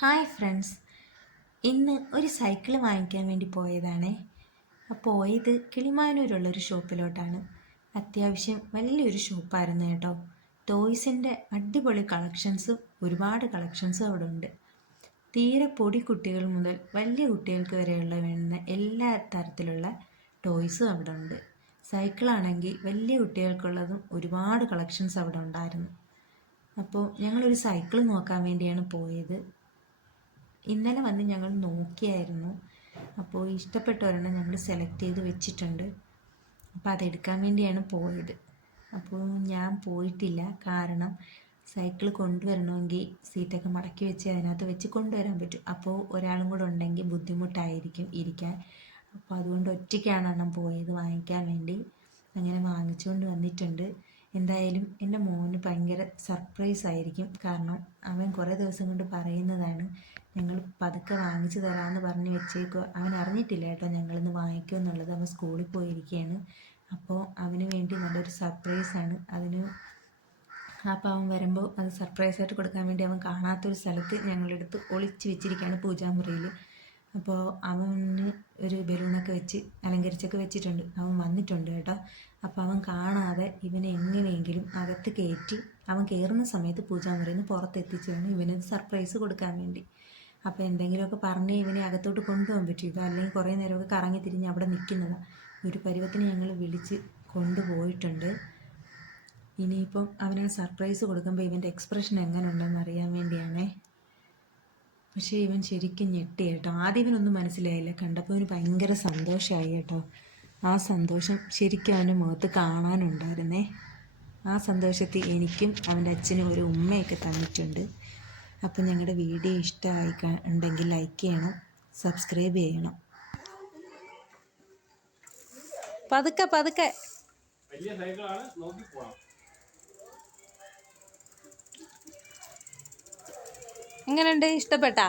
Hi friends, ഇന്ന് ഒരു cycle വാങ്ങിക്കാൻ വേണ്ടി പോയതാണേ. പോയത് കിളിമാനൂരുള്ളൊരു ഷോപ്പിലോട്ടാണ്. അത്യാവശ്യം വലിയൊരു ഷോപ്പായിരുന്നു കേട്ടോ. ടോയ്സിൻ്റെ അടിപൊളി കളക്ഷൻസും ഒരുപാട് കളക്ഷൻസും അവിടെ ഉണ്ട്. തീരെ പൊടി കുട്ടികൾ മുതൽ വലിയ കുട്ടികൾക്ക് വരെയുള്ള വേണ്ടുന്ന എല്ലാ തരത്തിലുള്ള ടോയ്സും അവിടെ ഉണ്ട്. സൈക്കിളാണെങ്കിൽ വലിയ കുട്ടികൾക്കുള്ളതും ഒരുപാട് കളക്ഷൻസ് അവിടെ ഉണ്ടായിരുന്നു. അപ്പോൾ ഞങ്ങളൊരു സൈക്കിൾ നോക്കാൻ വേണ്ടിയാണ് പോയത്. ഇന്നലെ വന്ന് ഞങ്ങൾ നോക്കിയായിരുന്നു. അപ്പോൾ ഇഷ്ടപ്പെട്ട ഒരെണ്ണം ഞങ്ങൾ സെലക്ട് ചെയ്ത് വെച്ചിട്ടുണ്ട്. അപ്പോൾ അതെടുക്കാൻ വേണ്ടിയാണ് പോയത്. അപ്പോൾ ഞാൻ പോയിട്ടില്ല, കാരണം സൈക്കിൾ കൊണ്ടുവരണമെങ്കിൽ സീറ്റൊക്കെ മടക്കി വെച്ച് അതിനകത്ത് വെച്ച് കൊണ്ടുവരാൻ പറ്റും. അപ്പോൾ ഒരാളും കൂടെ ഉണ്ടെങ്കിൽ ബുദ്ധിമുട്ടായിരിക്കും ഇരിക്കാൻ. അപ്പോൾ അതുകൊണ്ട് ഒറ്റയ്ക്കാണ് പോയത് വാങ്ങിക്കാൻ വേണ്ടി. അങ്ങനെ വാങ്ങിച്ചുകൊണ്ട് വന്നിട്ടുണ്ട്. എന്തായാലും എൻ്റെ മോന് ഭയങ്കര സർപ്രൈസ് ആയിരിക്കും, കാരണം അവൻ കുറേ ദിവസം കൊണ്ട് പറയുന്നതാണ് ഞങ്ങൾ പതുക്കെ വാങ്ങിച്ചു തരാമെന്ന് പറഞ്ഞ് വെച്ചേക്കുക. അവൻ അറിഞ്ഞിട്ടില്ല കേട്ടോ ഞങ്ങളിന്ന് വാങ്ങിക്കുമെന്നുള്ളത്. അവൻ സ്കൂളിൽ പോയിരിക്കുകയാണ്. അപ്പോൾ അവന് വേണ്ടി നല്ലൊരു സർപ്രൈസാണ് അതിന്. അപ്പോൾ അവൻ വരുമ്പോൾ അത് സർപ്രൈസായിട്ട് കൊടുക്കാൻ വേണ്ടി അവൻ കാണാത്തൊരു സ്ഥലത്ത് ഞങ്ങളെടുത്ത് ഒളിച്ച് വെച്ചിരിക്കുകയാണ്, പൂജാമുറിയിൽ. അപ്പോൾ അവന് ഒരു ബലൂണൊക്കെ വെച്ച് അലങ്കരിച്ചൊക്കെ വെച്ചിട്ടുണ്ട്. അവൻ വന്നിട്ടുണ്ട് കേട്ടോ. അപ്പോൾ അവൻ കാണാതെ ഇവനെ എങ്ങനെയെങ്കിലും അകത്ത് കയറ്റി അവൻ കയറുന്ന സമയത്ത് പൂജാമുറിയിൽ നിന്ന് പുറത്തെത്തിച്ച് വേണം ഇവനത് സർപ്രൈസ് കൊടുക്കാൻ വേണ്ടി. അപ്പോൾ എന്തെങ്കിലുമൊക്കെ പറഞ്ഞ് ഇവനെ അകത്തോട്ട് കൊണ്ടുപോകാൻ പറ്റും. അല്ലെങ്കിൽ കുറേ നേരമൊക്കെ കറങ്ങി തിരിഞ്ഞ് അവിടെ നിൽക്കുന്നതാണ്. ഒരു പരുവത്തിന് ഞങ്ങൾ വിളിച്ച് കൊണ്ടുപോയിട്ടുണ്ട്. ഇനിയിപ്പം അവനെ സർപ്രൈസ് കൊടുക്കുമ്പോൾ ഇവൻ്റെ എക്സ്പ്രഷൻ എങ്ങനെ ഉണ്ടെന്ന് അറിയാൻ വേണ്ടിയാണേ. പക്ഷേ ഇവൻ ശരിക്കും ഞെട്ടി കേട്ടോ. ആദ്യം ഇവനൊന്നും മനസ്സിലായില്ല, കണ്ടപ്പോൾ ഇവന് ഭയങ്കര സന്തോഷമായി കേട്ടോ. ആ സന്തോഷം ശരിക്കും അവൻ്റെ മുഖത്ത് കാണാനുണ്ടായിരുന്നേ. ആ സന്തോഷത്തിൽ എനിക്കും അവൻ്റെ അച്ഛനും ഒരു ഉമ്മയൊക്കെ തന്നിട്ടുണ്ട്. അപ്പം ഞങ്ങളുടെ വീഡിയോ ഇഷ്ടമായി ഉണ്ടെങ്കിൽ ലൈക്ക് ചെയ്യണം, സബ്സ്ക്രൈബ് ചെയ്യണം. പതുക്കെ പതുക്കെ. വലിയ സൈക്കിളാണ്, നോക്കി പോണം. എങ്ങനെയുണ്ട്, ഇഷ്ടപ്പെട്ടാ?